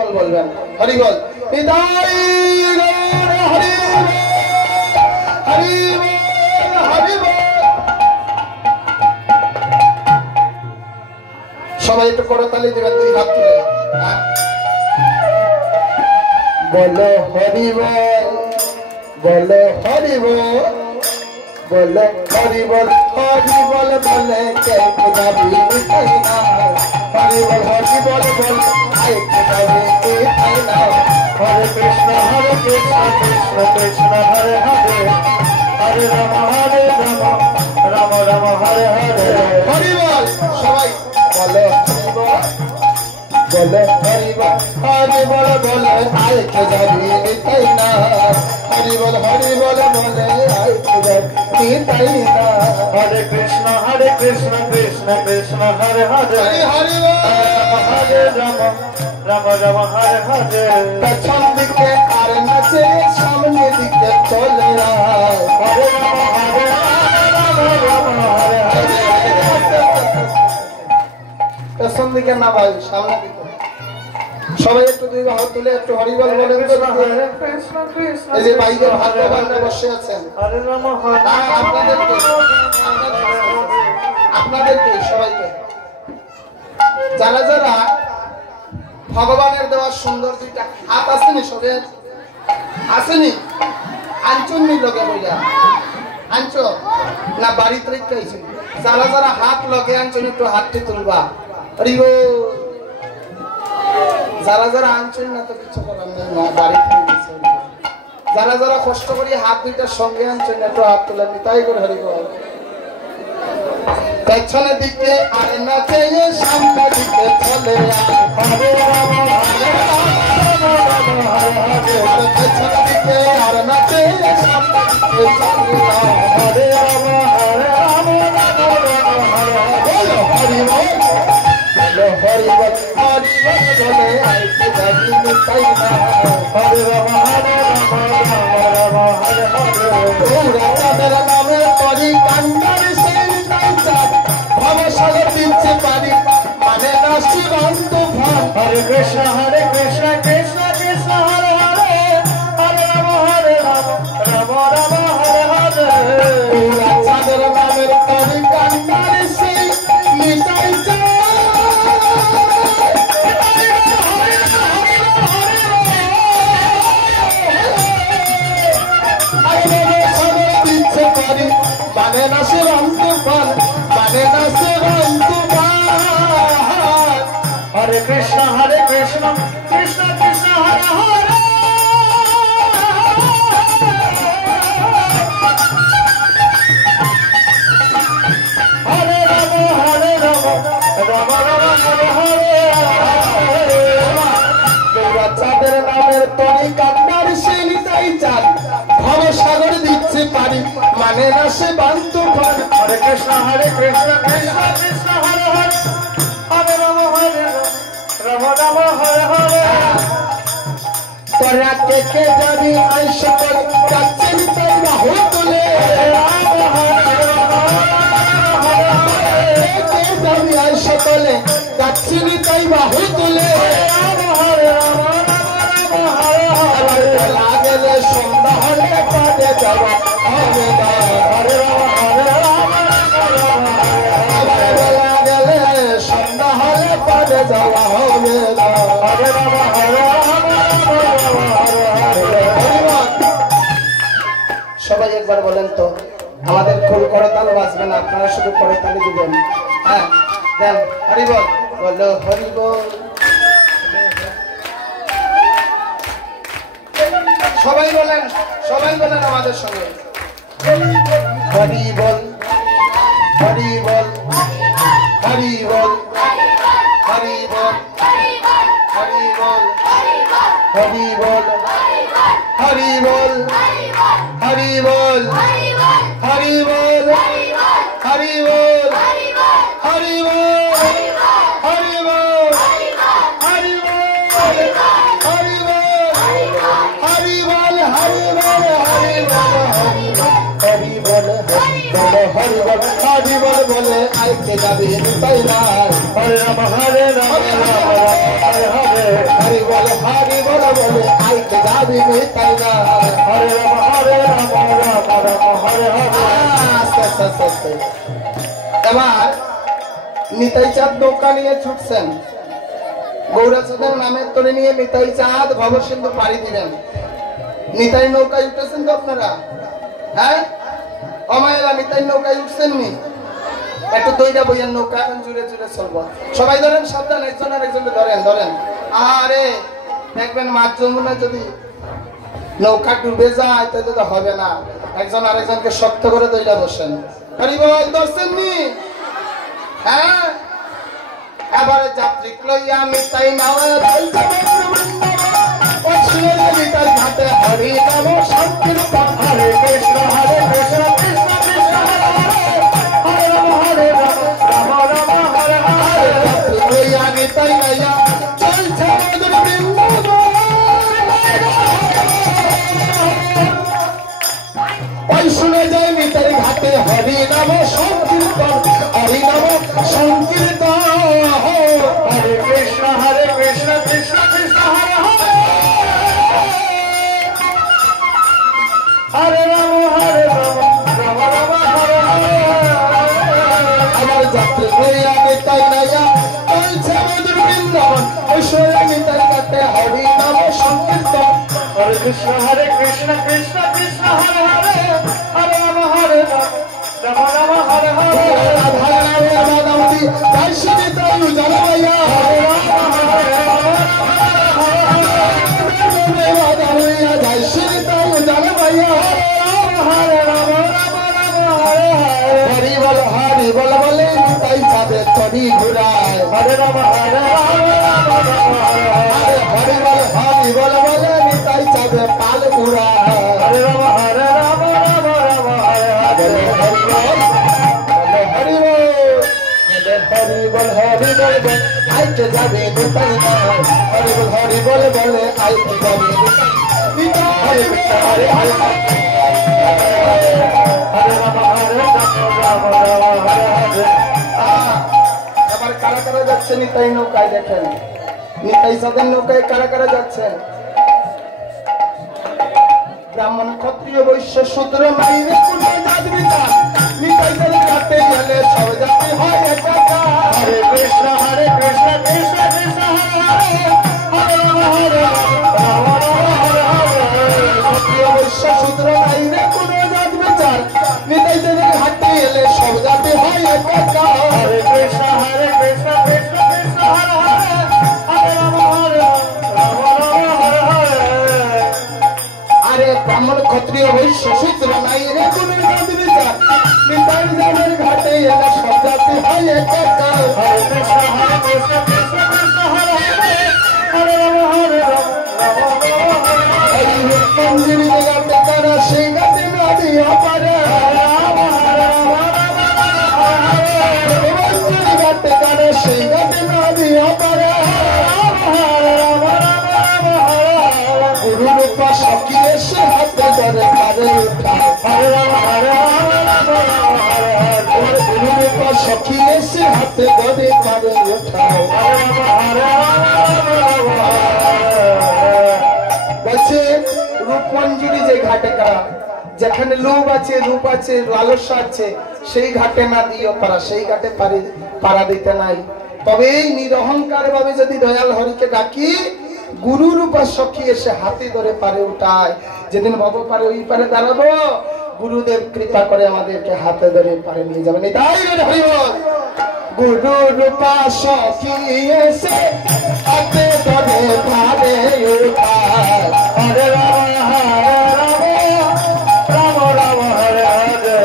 বল বলবেন হরি বল নিতাই হরি হরি হরি বল। সবাই একটু করতালি দিবেন দুই হাত তুলে বলো হরি বল বলো হরি বল বলো হরি বল হরি বল বলে কে যাবি মিঠাই না হরি বল বল আই যাবি মিঠাই না হরে কৃষ্ণ কৃষ্ণ কৃষ্ণ হরে হরে হরে রাম রাম রাম হরে হরে হরি বল। সবাই বলো হরি বল হরি বল বলে আই যাবি মিঠাই না হরি বল বলে আই যাবি মিঠাই না হরে কৃষ্ণ কৃষ্ণ কৃষ্ণ হরে হরে হরে হরে রাম রাম রাম হরে হরে। পেছন দিকে আর নাচে সামনে দিকে চলে হরে রাম রাম হরে হরে। পেছন দিকে না ভাই সামনে দিকে সবাই একটু দুই হাত তুলে একটু হরি বল বলে এই যে বাইরে ভাগ্যবানরা বসে আছেন আপনাদেরকে সবাইকে যারা যারা ভগবানের দেওয়া সুন্দর দুইটা হাত আসেনি সবের আসেনি আঞ্চন্নি লগে বইয়া আঞ্চ না বাড়িতে রেখেছি যারা যারা হাত লগে আঞ্চন একটু হাতটি তুলবা হরিব যারা যারা আনছেন না তো কিছু করার নেই না বাড়িতে যারা যারা কষ্ট করি হাত দুইটার সঙ্গে আনছেন একটু হাত তুলে তাই করে হরি বল। পেছনের দিকে আর নাচে সামনে দিকে চলে পেছনের দিকে আর নাচে সামনে দিকে চলে হরে রাম হরি বল হরি বল হরি বল বলে আইতে যাবি মিঠাই না হরে রাম রাম হরে হরে চাঁদের নামে করি কান্দার সেই চাঁদ ভবসাগর দিচ্ছে পারি মানে না শিবান্ত ভান হরে কৃষ্ণ কৃষ্ণ কৃষ্ণ হরে হরে হরে রাম রাম রাম হরে হরে। চাঁদের নামের করি কান্দার সেই মিঠাই চাঁদ মানে না সে রামতুফান মানে না সে রামতুফান হরে কৃষ্ণ কৃষ্ণ কৃষ্ণ হরে হরে হরে রাম রাম রাম হরে হরে চাঁদের নামের তরি কান্নার সে নিতাই চাঁদ ভবসাগর দিচ্ছে পারি মানে না সে বান্তু ফান হরে কৃষ্ণ কৃষ্ণ কৃষ্ণ হরে হরে হরে রাম রাম হরে হরে। তোরা কে যাবি আই সকল যাচ্ছে নিতাই বাহু তুলে কে যাবি আই সকলে যাচ্ছে নিতাই বাহু তুলে লাগলে সন্ধ্যা হলে পাদে যাওয়া হবে না হরে রাম লাগলে সন্ধ্যা হলে পাদে যাওয়া হবে না হরে রাম সবাই একবার বলেন তো আমাদের ফুল করতাল বাজবে না আপনারা শুধু করতালি দিবেন হ্যাঁ দেন হরি বল বলো হরি বল। সবাই বলেন আমাদের সঙ্গে হরি বল হরি বল হরি বল হরি বল হরি বল হরি বল হরি বল হরি বল হরি বল হরি বল হরি বল হরি বল হরি বল হরি বল হরি বল হরি বল হরি বল হরি বল হরি বল বলে আইকে যাবি তাই না হরে রাম হরে রাম রাম রাম হরে হরে হরি বল বলে আইকে যাবি তাই না হরে রাম রাম হরে হরে আস্তে আস্তে আস্তে। এবার নিতাই চাঁদ নৌকা নিয়ে ছুটছেন, গৌরাচাঁদের নামের তরে নিয়ে নিতাই চাঁদ ভবসিন্ধু পাড়ি দিবেন। নিতাই নৌকায় উঠেছেন তো আপনারা? হ্যাঁ অমায়েরা নিতাই নৌকায় উঠছেন নি? একটু দইটা বইয়ের নৌকা এখন জুড়ে জুড়ে চলবো। সবাই ধরেন, সাবধান, একজন আর একজনকে ধরেন ধরেন। আরে দেখবেন মাঝ যমুনা যদি নৌকা ডুবে যায় তাহলে তো হবে না, একজন আরেকজনকে শক্ত করে দইটা বসেন। হরি বল ধরছেন নি? হ্যাঁ এবারে যাত্রী লইয়া নিতাই নাওয়ে নিতাই ঘাটে হরি নাম সংকীর্তন হরে কৃষ্ণ কৃষ্ণ কৃষ্ণ হরে রাম রাম রাম হরে হরে যাত্রী লইয়া নিতাই নাইয়া চলছে মধুর বৃন্দাবন। ওই শুনে যায় নিতাই ঘাটে হরি নাম সংকীর্তন হরি নাম সংকীর্তন হরে কৃষ্ণ কৃষ্ণ কৃষ্ণ হরে হরে হরে রাম রাম রাম হরে হরে। আমার যাত্রী হইয়া নিতাই নাইয়া চলছে মধুর বৃন্দাবন। ওই শুনে নিতাই ঘাটে হরি নাম সংকীর্তন হরে কৃষ্ণ কৃষ্ণ কৃষ্ণ হরে হরে হরে রাম রাম হরে হরে রাধা রাম রাধামতি জয় শ্রী তাই জলমাইয়া জয় শ্রী তাই জলমাইয়া হরি বল বলে তাই যাবে তরি ঘুরায় হরে রাম হরি বল বলে তাই যাবে পাল ঘুরায় হরে রাম হরি বল আইতে যাবে নিতাই না হরি বল বলে আইতে যাবে নিতাই হরে হরে আবার কারা কারা যাচ্ছে নিতাই নৌকায়? দেখেন নিতাই চাঁদের নৌকায় কারা কারা যাচ্ছেন? ব্রাহ্মণ ক্ষত্রিয় বৈশ্য শূদ্র মাইরে কোথায় যাবি তা নিতাই চাঁদের কাটতে গেলে সব জাতি হয় একাকার। হরে কৃষ্ণ কৃষ্ণ কৃষ্ণ হরে হরে রাম হরে হরে ক্ষত্রিয় বৈশ্য শূদ্র মাইরে কোন জাত বিচার নিতাই চাঁদের হাঁটতে গেলে সব জাতি হয় একাকার। হরে কৃষ্ণ কৃষ্ণ কৃষ্ণ হরে হরে হরে রাম হরে হরে। আরে ব্রাহ্মণ ক্ষত্রিয় বৈশ্য শূদ্র নাই রে কোন জাত বিচার নিতাই চাঁদের ঘাটে এলে সব জাতি হয় একাকার। হরে কৃষ্ণ কৃষ্ণ কৃষ্ণ হরে হরে হরে রাম হরি মঞ্জিরি গাতে কারা সেই গাতে নদী অপারে মঞ্জিরি গাতে কারা সেই গাতে নদী অপারে গুরু রূপা সখী এসে হাতে ধরে পারে গুরু রূপা সখী এসে হাতে ধরে পারে ওঠাও। বলছে রূপমঞ্জুরি যে ঘাটে কারা, যেখানে লোভ আছে রূপ আছে লালসা আছে সেই ঘাটে না দিও পারা, সেই ঘাটে পারা দিতে নাই। তবে এই নিরহংকার ভাবে যদি দয়াল হরিকে ডাকি গুরু রূপা সখী এসে হাতে ধরে পারে উঠায়। যেদিন ভব পারে ওই পারে দাঁড়াবো, গুরুদেব কৃপা করে আমাদেরকে হাতে ধরে পারে নিয়ে যাবেন। এটাই হরিবল। গুরু রূপা সখী এসে হাতে ধরে পারে উঠায়। হরে রাম রাম রাম হরে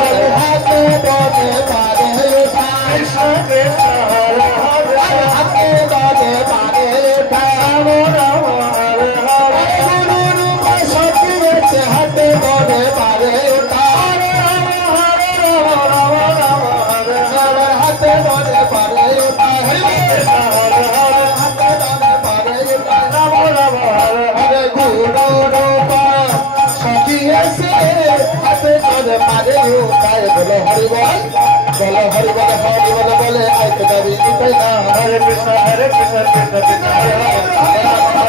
হরে হাতে ধরে পারে উঠায়। কৃষ্ণ হরে হরে হাতে ধরে পারে উঠায়। রাম হরে হরে গুরু রূপা সখী এসে হাতে ধরে পারে উঠায়। রাম রাম হরে হরে হাতে ধরে পারে উঠায়। হাতে ধরে পারে উঠায়। রাম রাম হরে হরে গুরু রূপা সখী এসে হাতে ধরে পারে উঠায়। বলো হরি বল, বলো हरि बोल बोले आइते कभी निकलना हरे कृष्ण कृष्ण कृष्ण हरे हरे